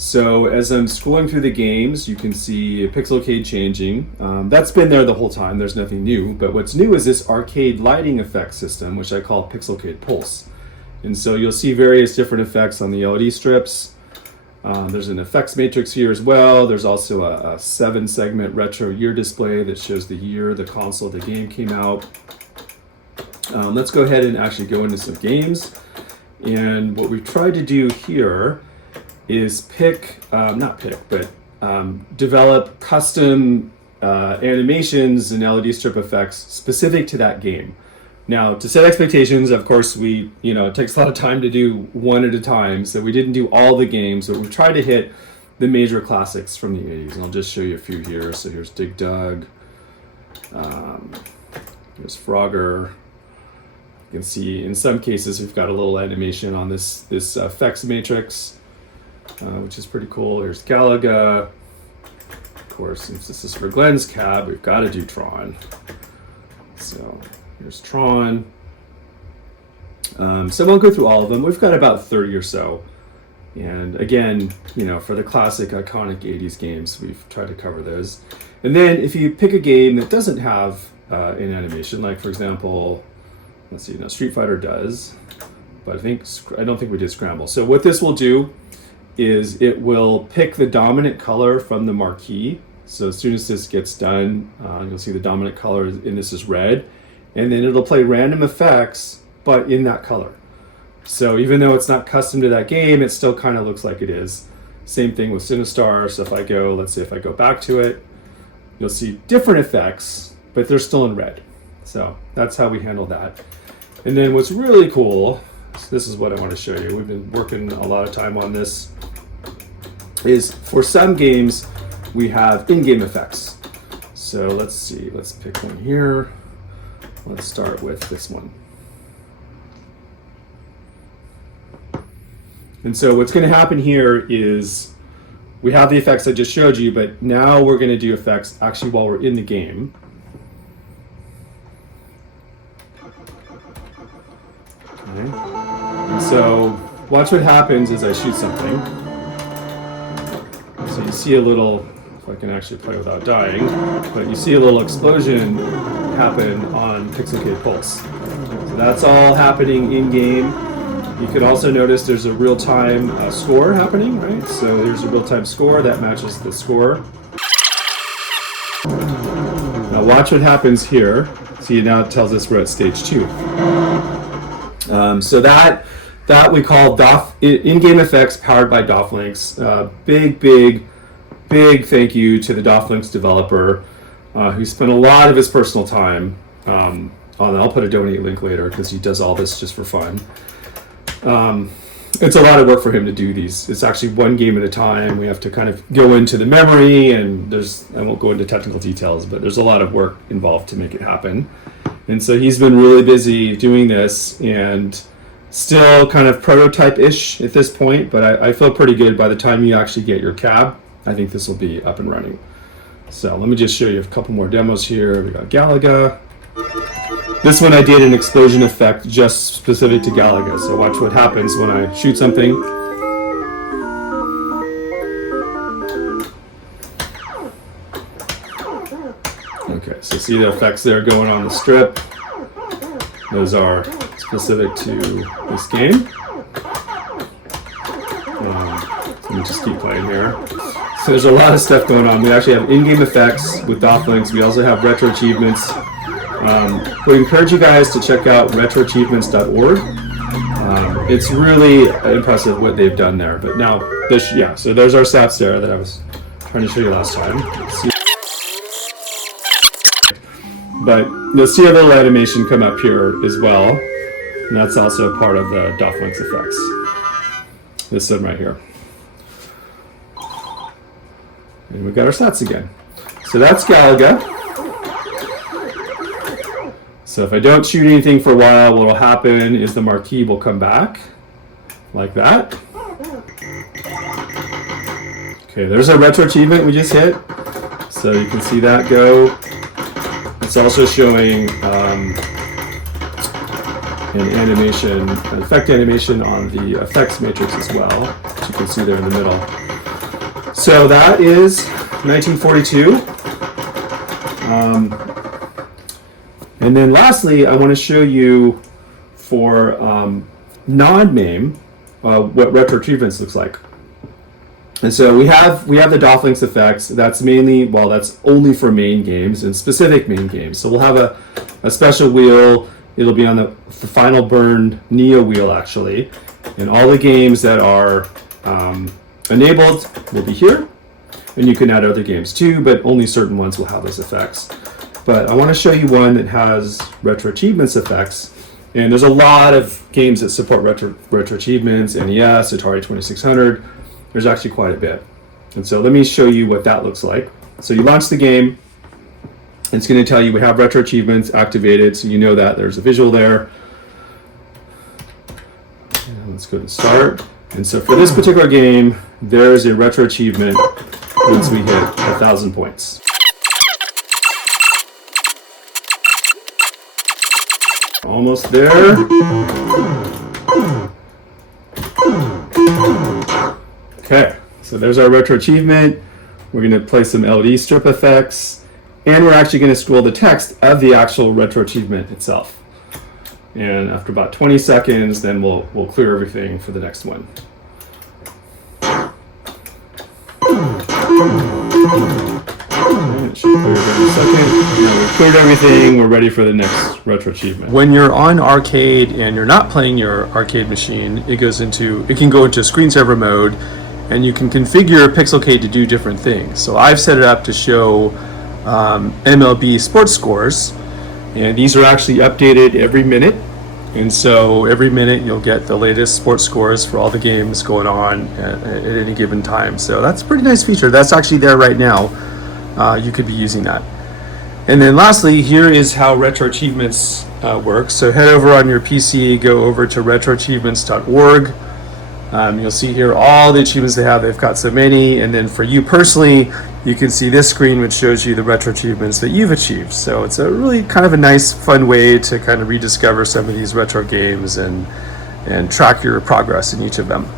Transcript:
So as I'm scrolling through the games, you can see Pixelcade changing. That's been there the whole time, there's nothing new, but what's new is this arcade lighting effect system, which I call Pixelcade Pulse. And so you'll see various different effects on the LED strips. There's an effects matrix here as well. There's also a 7-segment retro year display that shows the year the console the game came out. Let's go ahead and actually go into some games. And what we've tried to do here is develop custom animations and LED strip effects specific to that game. Now, to set expectations, of course, it takes a lot of time to do one at a time, so we didn't do all the games, but we've tried to hit the major classics from the 80s, and I'll just show you a few here. So here's Dig Dug, here's Frogger. You can see in some cases we've got a little animation on this effects matrix, which is pretty cool. Here's Galaga. Of course, since this is for Glenn's cab, we've got to do Tron. So here's Tron. So I won't go through all of them. We've got about 30 or so. And again, for the classic iconic 80s games, we've tried to cover those. And then if you pick a game that doesn't have an animation, like for example, let's see, Street Fighter does, but I don't think we did Scramble. So what this will do is it will pick the dominant color from the marquee. So as soon as this gets done, you'll see the dominant color in this is red, and then it'll play random effects, but in that color. So even though it's not custom to that game, it still kind of looks like it is. Same thing with Sinistar. So if I go back to it, you'll see different effects, but they're still in red. So that's how we handle that. And then what's really cool, so this is what I want to show you. We've been working a lot of time on this, is for some games, we have in-game effects. So let's see, let's pick one here. Let's start with this one. And so what's going to happen here is we have the effects I just showed you, but now we're going to do effects actually while we're in the game. Okay. And so watch what happens as I shoot something. So you see a little, if I can actually play without dying, but you see a little explosion happen on Pixelcade Pulse. So that's all happening in game. You could also notice there's a real-time score happening, right? So there's a real-time score that matches the score. Now watch what happens here. See, now it tells us we're at stage 2. So that we call in-game effects powered by DOFLinx. Big thank you to the DOFLinx developer who spent a lot of his personal time. I'll put a donate link later because he does all this just for fun. It's a lot of work for him to do these. It's actually one game at a time. We have to kind of go into the memory, and I won't go into technical details, but there's a lot of work involved to make it happen. And so he's been really busy doing this, and still kind of prototype-ish at this point, but I feel pretty good by the time you actually get your cab. I think this will be up and running. So let me just show you a couple more demos here. We got Galaga. This one I did an explosion effect just specific to Galaga. So watch what happens when I shoot something. Okay, so see the effects there going on the strip. Those are specific to this game. Let me just keep playing here. So there's a lot of stuff going on. We actually have in-game effects with DOFLinx. We also have RetroAchievements. We encourage you guys to check out RetroAchievements.org. It's really impressive what they've done there. But now, so there's our stats there that I was trying to show you last time. But you'll see a little animation come up here as well. And that's also part of the DOFLinx effects. This one right here. And we've got our stats again. So that's Galaga. So if I don't shoot anything for a while, what will happen is the marquee will come back like that. Okay, there's our retro achievement we just hit. So you can see that go. It's also showing an effect animation on the effects matrix as well, which you can see there in the middle. So that is 1942. And then lastly, I want to show you for non-MAME what RetroAchievements looks like. And so we have the DOFLinx effects. That's mainly, well, that's only for main games and specific main games. So we'll have a special wheel. It'll be on the Final Burn Neo wheel, actually. And all the games that are enabled will be here. And you can add other games too, but only certain ones will have those effects. But I want to show you one that has RetroAchievements effects. And there's a lot of games that support RetroAchievements, NES, Atari 2600. There's actually quite a bit. And so let me show you what that looks like. So you launch the game. It's going to tell you we have RetroAchievements activated, so you know that there's a visual there. And let's go to start. And so for this particular game, there's a RetroAchievement once we hit 1,000 points. Almost there. Okay, so there's our RetroAchievement. We're going to play some LED strip effects, and we're actually going to scroll the text of the actual RetroAchievement itself. And after about 20 seconds, then we'll clear everything for the next one. It should clear in a second. Now we've cleared everything. We're ready for the next RetroAchievement. When you're on Arcade and you're not playing your arcade machine, it can go into screensaver mode, and you can configure Pixelcade to do different things. So I've set it up to show MLB sports scores, and these are actually updated every minute. And so every minute you'll get the latest sports scores for all the games going on at any given time. So that's a pretty nice feature. That's actually there right now. You could be using that. And then lastly, here is how RetroAchievements works. So head over on your PC, go over to retroachievements.org. You'll see here all the achievements they have. They've got so many. And then for you personally, you can see this screen which shows you the RetroAchievements that you've achieved. So it's a really kind of a nice, fun way to kind of rediscover some of these retro games and track your progress in each of them.